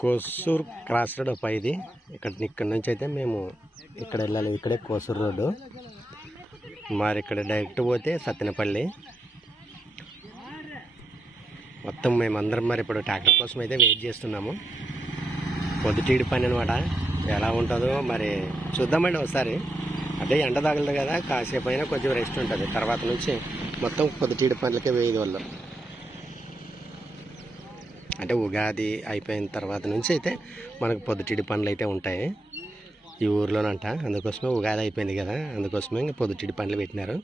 Kosuru cross road ఒక ఇది ఇక్కడ నుంచి అయితే మేము ఇక్కడ వెళ్ళాలి. ఇక్కడే కోసూరు రోడ్డు. మరి ఇక్కడ డైరెక్ట్ పోతే సత్తెనపల్లి. మొత్తం మేమందరం మరి ఇప్పుడు ట్రాక్టర్ కోసం అయితే వెయిట్ చేస్తున్నాము. పొద్దుటీడి పని అనమాట. ఎలా ఉంటుందో మరి చూద్దామండి ఒకసారి. అంటే ఎండ తగలదు కదా, కాసేపు అయినా కొంచెం రెస్ట్ ఉంటుంది. తర్వాత నుంచి మొత్తం పొద్దుటీడి పనులకే వేయదు వాళ్ళు. అంటే ఉగాది అయిపోయిన తర్వాత నుంచి అయితే మనకు పొద్దుటీడి పనులు అయితే ఉంటాయి ఈ ఊర్లోనంట. అందుకోసమే ఉగాది అయిపోయింది కదా, అందుకోసమే ఇంకా పొద్దుటీడి పనులు పెట్టినారు.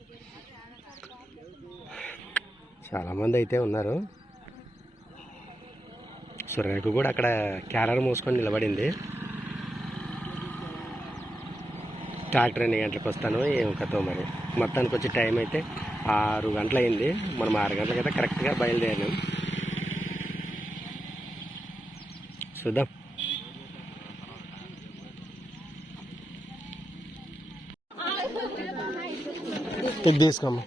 చాలామంది అయితే ఉన్నారు. సురేఖ కూడా అక్కడ క్యారర్ మూసుకొని నిలబడింది. ట్రాక్టర్ ఎన్ని గంటలకు వస్తానో ఏం కథో మరి. మొత్తానికి వచ్చే టైం అయితే 6 గంటలు అయింది. మనం 6 గంటలకైతే కరెక్ట్గా బయలుదేరాం. చూద్దాం. ఇది తీసుకోమ్మా.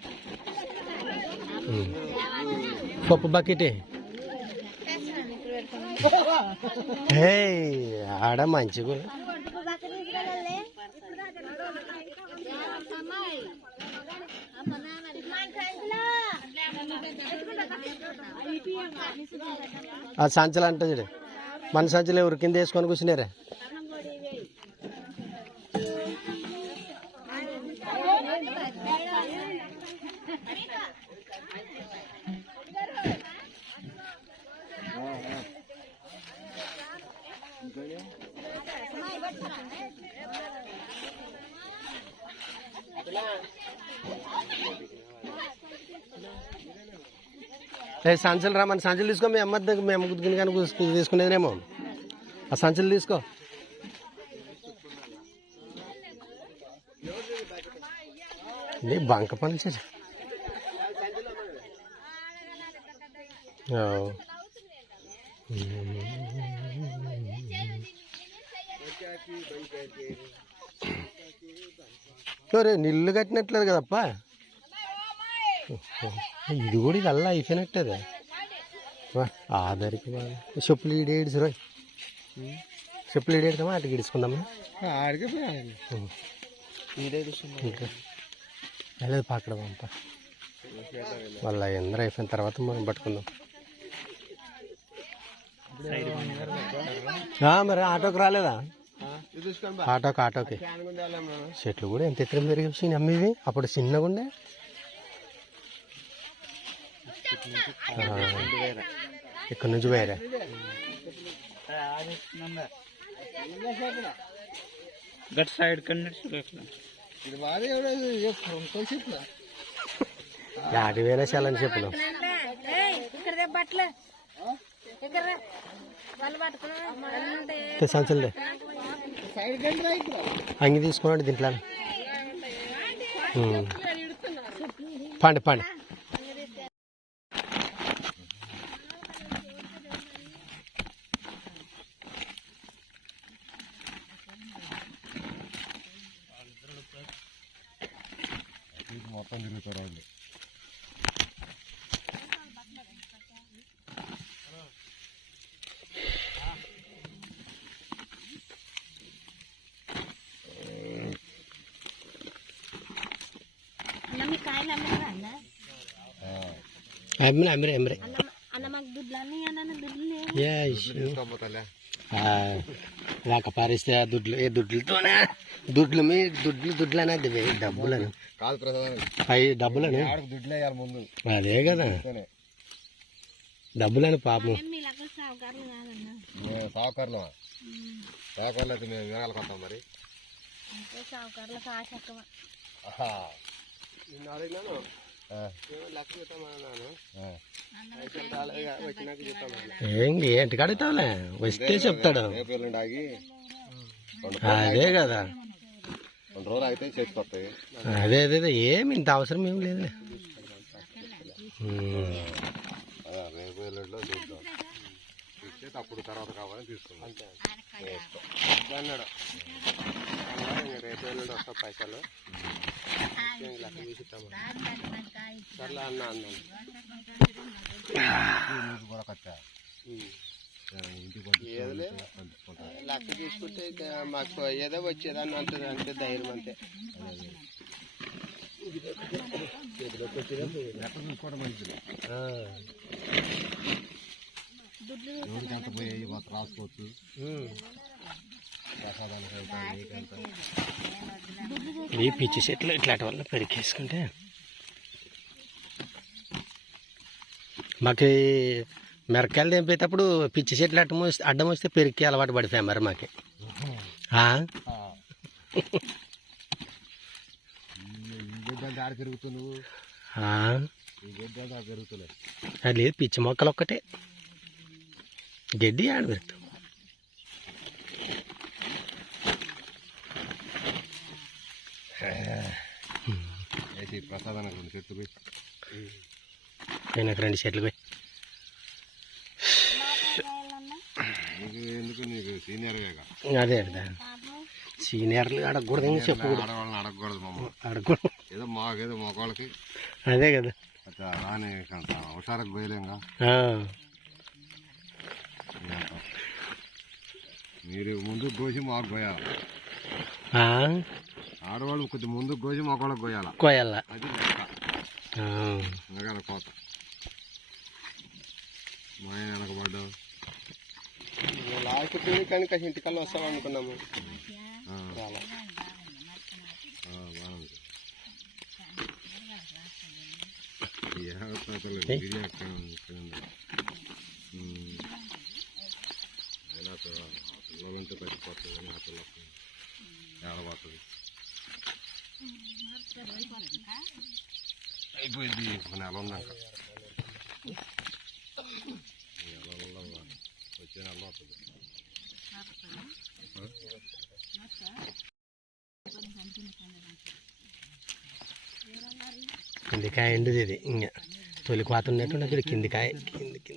పప్పు బకెటే. హే ఆడ మంచిగా ఆ సంచలు అంటే చూడు, మన సంచులు ఎవరు కింద వేసుకొని కూర్చున్నారా? సంచులు రా, మన సంచులు తీసుకో. మీ అమ్మ దగ్గర మేము గుద్దుకుని కానీ తీసుకునేదేమో. ఆ సంచులు తీసుకో. ఇది బంక పని చేసి నీళ్ళు కట్టినట్లేదు కదప్పా. ఇది కూడా ఇది అలా అయిపోయినట్టేదా? ఆధారికి చెప్పులు ఈడేడ్స్ రోయ్, చెప్పులు ఈడేడతామా? అటు గిడుచుకుందామా? లేదు పాకడం అంతా వాళ్ళ ఎందరూ అయిపోయిన తర్వాత మనం పట్టుకుందాం. మరి ఆటోకి రాలేదా? ఆటోకి చెట్లు కూడా ఎంత ఎత్తున పెరిగి వచ్చినాయి అమ్మేవి. అప్పుడు చిన్నగా ఉండే. ఇక్కడ నుంచి వేరే గట్ సైడ్ యాభై వేల చాలని చెప్పులు. సంచులే అంగి తీసుకున్నాడు దీంట్లో. పండి పండి మొత్తం తిరుగుతారు వాళ్ళు. పారిస్తే దుడ్లు ఏ దుడ్లతోనే దుడ్లనే డబ్బులను కాదు ప్రసాదం, డబ్బులని దుడ్లు వేయాలి ముందు. అదే కదా డబ్బులని పాపం. సావుకారులు సావుకారులు అయితే మేము వినాలి కొత్తాం. మరి ఏంటి కడుగుతావులే, వస్తే చెప్తాడు. అదే కదా, 2 రోజులు అయితే చేతికొస్తాయి. అదే ఏమి ఇంత అవసరం ఏమి లేదులే. రేపు ఎల్లుండిలో చూద్దాం. ఇచ్చేది అప్పుడు తర్వాత కావాలని తీసుకున్నాం అన్నాడు. రేపు ఎల్లుండి వస్తాం పైసలు సర్లే అన్న అన్నాను కూడా కట్టా. ఇంటికి పంపించుకుంటాం. లెక్క చూసుకుంటే ఇక మాకు ఏదో వచ్చేదాన్ని అంటుంది అంతే ధైర్యం అంతే. లెక్క చూసుకోవడం మంచిది. ఎవరికి ఎంత పోయాయి మాకు రాసుకోవచ్చు. ప్రసాదానికి ఎంత నీకెంత. ఈ పిచ్చి చెట్లు ఇట్లాంటి వల్ల పెరికేసుకుంటే మాకు మిరకాయలు తెంపేటప్పుడు పిచ్చి చెట్లు అడ్డం వస్తే పెరికి అలవాటు పడిపోయాయి మరి మాకు. ఆడ పెరుగుతావు నువ్వు, ఈ గడ్డి ఆడ పెరుగుతులే. అది లేదు, పిచ్చి మొక్కలు ఒక్కటే, గడ్డి ఆడ పెడతాం. అయితే ప్రసాదానికి రెండు చెట్లు పోయి నాకు 2 చెట్లు పోయి. నీకు ఎందుకు, నీకు సీనియర్ అదే అదే సీనియర్లు అడగకూడదు అని చెప్పకూడదు. ఆడవాళ్ళని అడగకూడదు మమ్మ, అడగకూడదు. ఏదో మాకేదో మొక్కలకి అదే కదా రాని హుషారకు పోయలేంగా. మీరు ముందుకు కోసి మాకు పోయాలి. ఆడవాళ్ళు కొద్దిగా ముందుకు కోసి మొక్కలకు పోయాలి. కోయాల అది లెక్క. వెనకాల కోత మా ఆయన వెనకబడ్డావు. లాస్ట్ కనుక ఇంటికల్లా వస్తాం అనుకున్నాము. పిల్లలంటే తగ్గిపోతుంది కానీ ఆ పిల్లలు ఏడబోతుంది. అయిపోయింది ఒక నెల ఉందాక. నెలలో వచ్చే నెల వస్తుంది. కిందికాయ ఎండుది ఇది, ఇంకా తొలి కోత ఉన్నట్టు నాకు కిందికాయ కిందికి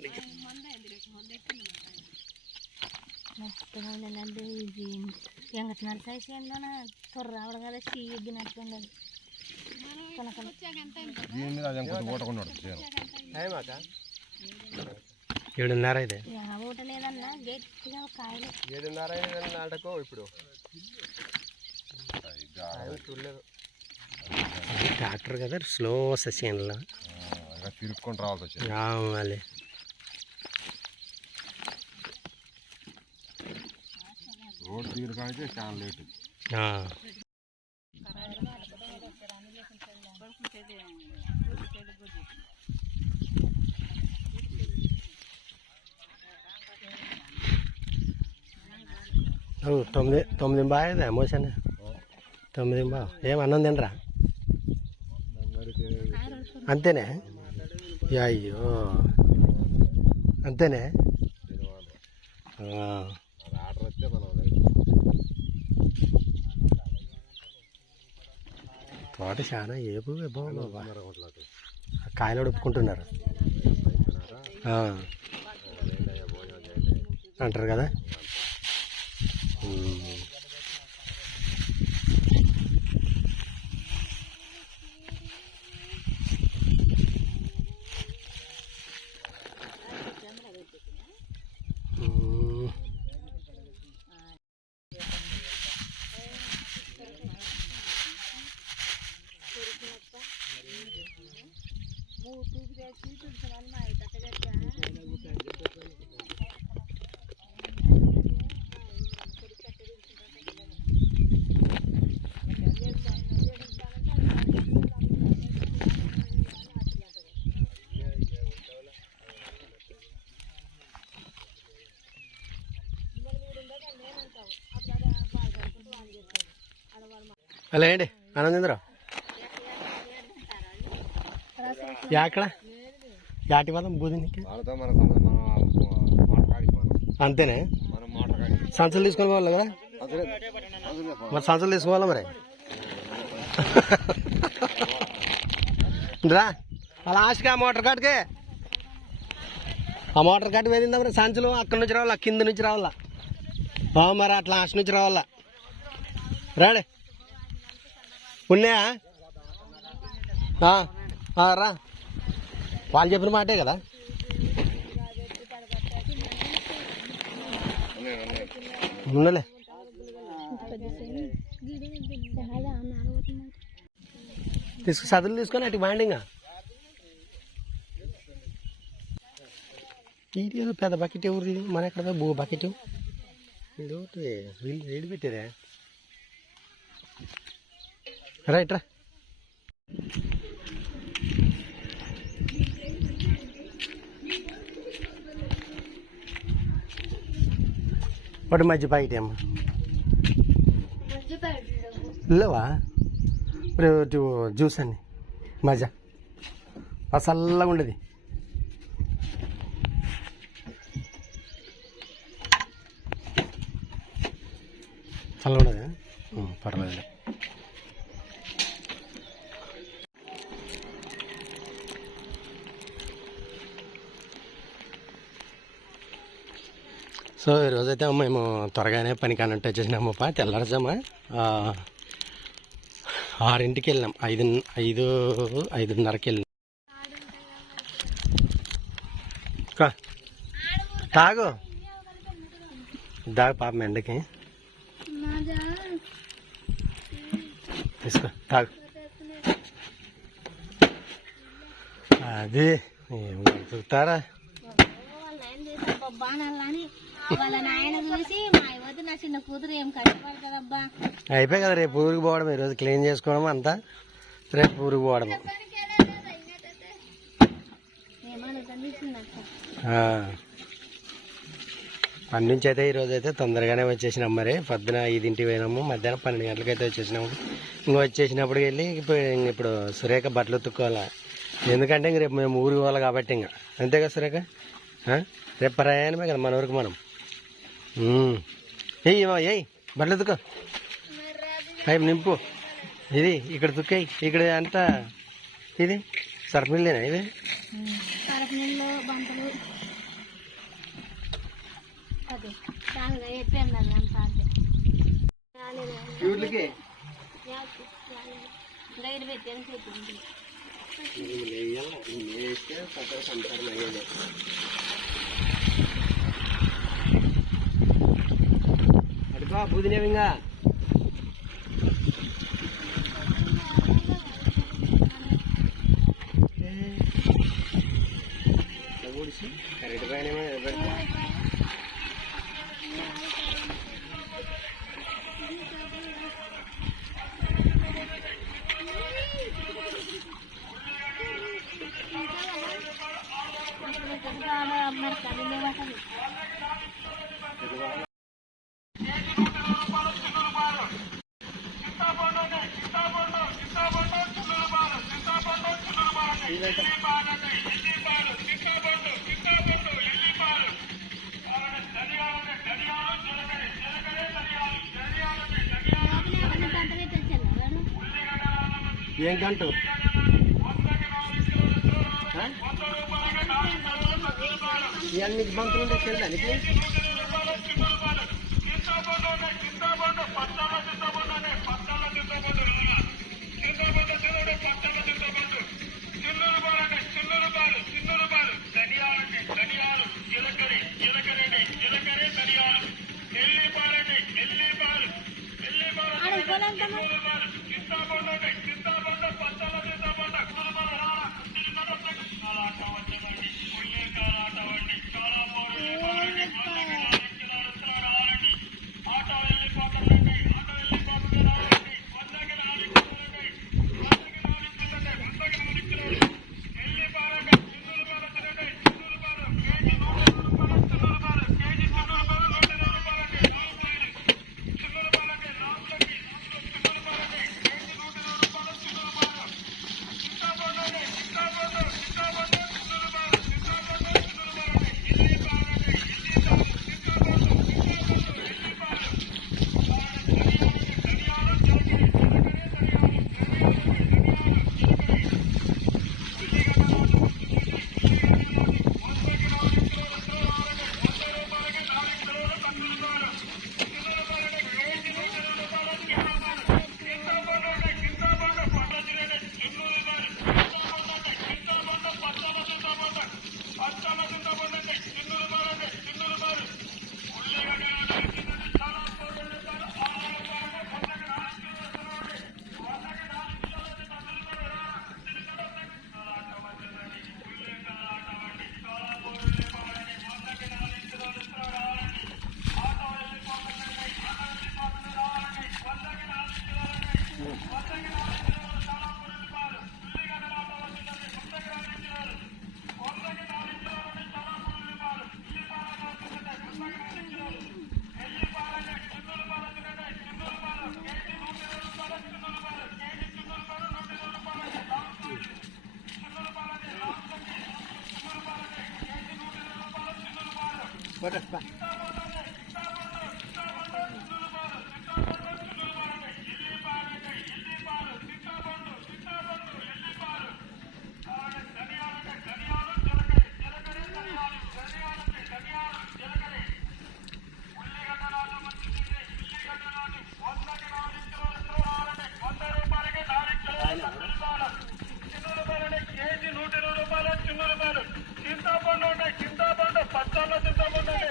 దీని మీద అది కొంచెం ఓటకుండా 7:30 ఇది. 7:30 నాటకో ఇప్పుడు ట్రాక్టర్ కదా స్లో సెషన్లో తిరుక్కొని రావాల్సి వచ్చింది. మళ్ళీ రోడ్ తీరుకానికే చాలా లేటు. తొమ్మిది బాగా మోసాను 9 బావ ఏం అన్నం తినరా అంతేనే? అయ్యో అంతేనే. ఆర్డర్ వస్తే మనం తోట చాలా ఏపు కాయలు ఉడుపుకుంటున్నారు అంటారు కదా. అలా ఏంటి ఆనందేంద్ర ఎక్కడ యాటి పదం బూదినికి అంతేనే. సంచులు తీసుకొని పోవాలి కదా మరి, సంచులు తీసుకోవాలా మరి. రా లాస్ట్కి ఆ మోటార్ కార్డుకే, ఆ మోటార్ కార్డు వేదిందా మరి. సంచులు అక్కడి నుంచి రావాలా, కింద నుంచి రావాలా మరి, అట్లా లాస్ట్ నుంచి రావాలా. రాడే ఉన్నాయా? రా వాళ్ళు చెప్పిన మాటే కదా. ఉండలే చదువులు తీసుకొని అటు బాండింగా ఇది ఏదో పెద్ద బకెట్ ఎవరిది మన ఎక్కడ బకెట్ ఇది ఒకటి వీళ్ళు రేడి పెట్టారా రైట్ రా ఒకటి మధ్య ప్యాకెట్ అమ్మా లేవా ఇప్పుడు జ్యూస్ అండి మజా చల్లగా ఉండేది చల్లగా ఉండదా పర్లేదు సో ఈరోజైతే మేము త్వరగానే పని కానంటే వచ్చేసినాము తెల్లారుజామా 6ంటికి వెళ్ళినాం 5:30కి వెళ్ళినాం తాగు దాగు పాపం ఎండకి తీసుకో తాగు అది చూస్తారా అయిపోయి కదా రేపు ఊరికి పోవడం ఈరోజు క్లీన్ చేసుకోవడం అంతా రేపు ఊరికి పోవడం పని నుంచి అయితే ఈరోజు అయితే తొందరగానే వచ్చేసినాం మరి పొద్దున 5ంటికి పోయినాము మధ్యాహ్నం 12 గంటలకు అయితే వచ్చేసినాము ఇంక వచ్చేసినప్పుడు వెళ్ళి ఇప్పుడు సురేఖ బట్టలు ఉతుక్కోవాలి ఎందుకంటే ఇంక రేపు మేము ఊరికి పోవాలి కాబట్టి ఇంకా అంతే కదా సురేఖ రేపు ప్రయాణమే కదా మన ఊరికి మనం ఏయ్ బట్టలు ఉతుకో అవి నింపు ఇది ఇక్కడ తుక్కాయి ఇక్కడ అంతా ఇది సర్ఫ్ నీళ్ళేనా ఇది అడుకో పుదీనేవింగా కరెక్ట్ పైన ఏం కంటూ ఇవన్నీ బంకులు ఉంటే తెలుదానికి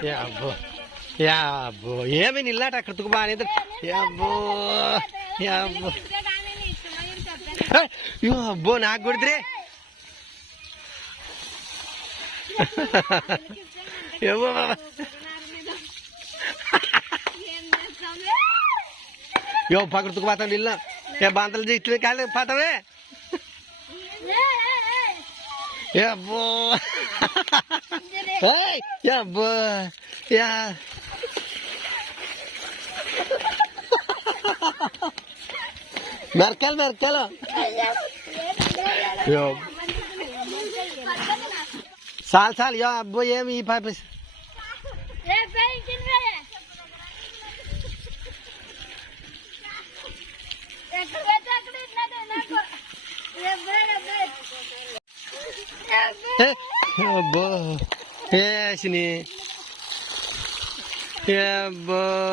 యా అబ్బో యా అబ్బో ఏమి నిల్లాట అక్కడికి బాగానే యా అబ్బో యా అబ్బో యో అబ్బో నాకు కొడితే ఏమో బాబా యో పక్కడికి పోతాం ఇల్లు ఏ బాంతలు ఇట్లు కాదు పోతావే యా అబ్బో యా అబ్బో యా మెరకాలు చాలు యో అబ్బో ఏమి ఈ పాప అబ్బో ఏసిని అబ్బో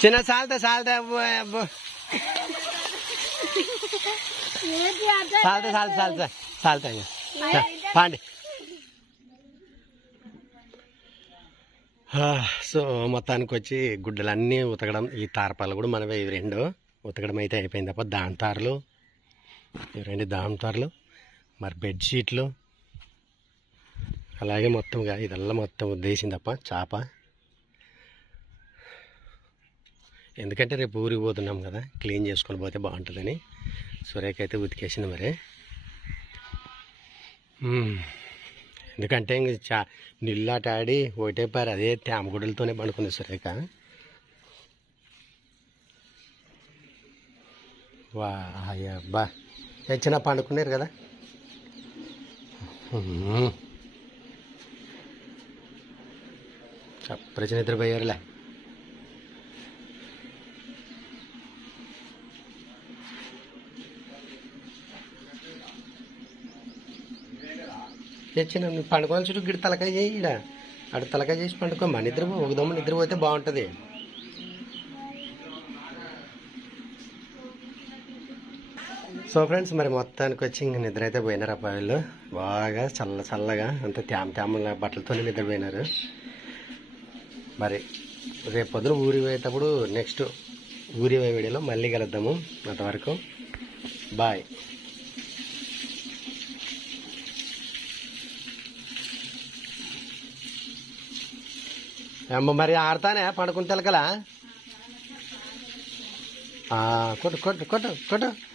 చిన్న సాల్తా అబ్బో అబ్బో సాల్తా పాండి సో మొత్తానికి వచ్చి గుడ్డలన్నీ ఉతకడం ఈ తారపాలు కూడా మనవే ఇవి రెండు ఉతకడం అయితే అయిపోయింది తప్ప దాంతారులు ఇవి రెండు దాంతారులు మరి బెడ్షీట్లు అలాగే మొత్తంగా ఇదల్లా మొత్తం ఉద్దేశింది తప్ప చేప ఎందుకంటే రేపు ఊరికి పోతున్నాం కదా క్లీన్ చేసుకొని పోతే బాగుంటుందని సురేఖ అయితే ఉతికేసింది మరి ఎందుకంటే ఇంక నిల్లాట ఆడి ఒకటే పారు అదే తేమగుడ్డలతోనే పండుకుంది సురేఖ వా అబ్బా చిన్న పండుకున్నారు కదా చప్పరిచి నిద్రపోయారులే తెచ్చిన పండుకోవాలి చుట్టూ గిడి తలకాయ చేయి ఇడ అటు తలకాయ చేసి పండుకో మన నిద్ర ఒక దమ్మ నిద్రపోతే బాగుంటుంది సో ఫ్రెండ్స్ మరి మొత్తానికి వచ్చి ఇంక నిద్ర అయితే పోయినారు అబ్బాయిలు బాగా చల్లగా అంత తేమల బట్టలతోనే నిద్రపోయినారు మరి రేపు పొద్దున ఊరి పోయేటప్పుడు నెక్స్ట్ ఊరి పోయే వీడియోలో మళ్ళీ కలుద్దాము అంతవరకు బాయ్ అమ్మ మరి ఆడతానే పడుకుని తెలకలా కొట్టు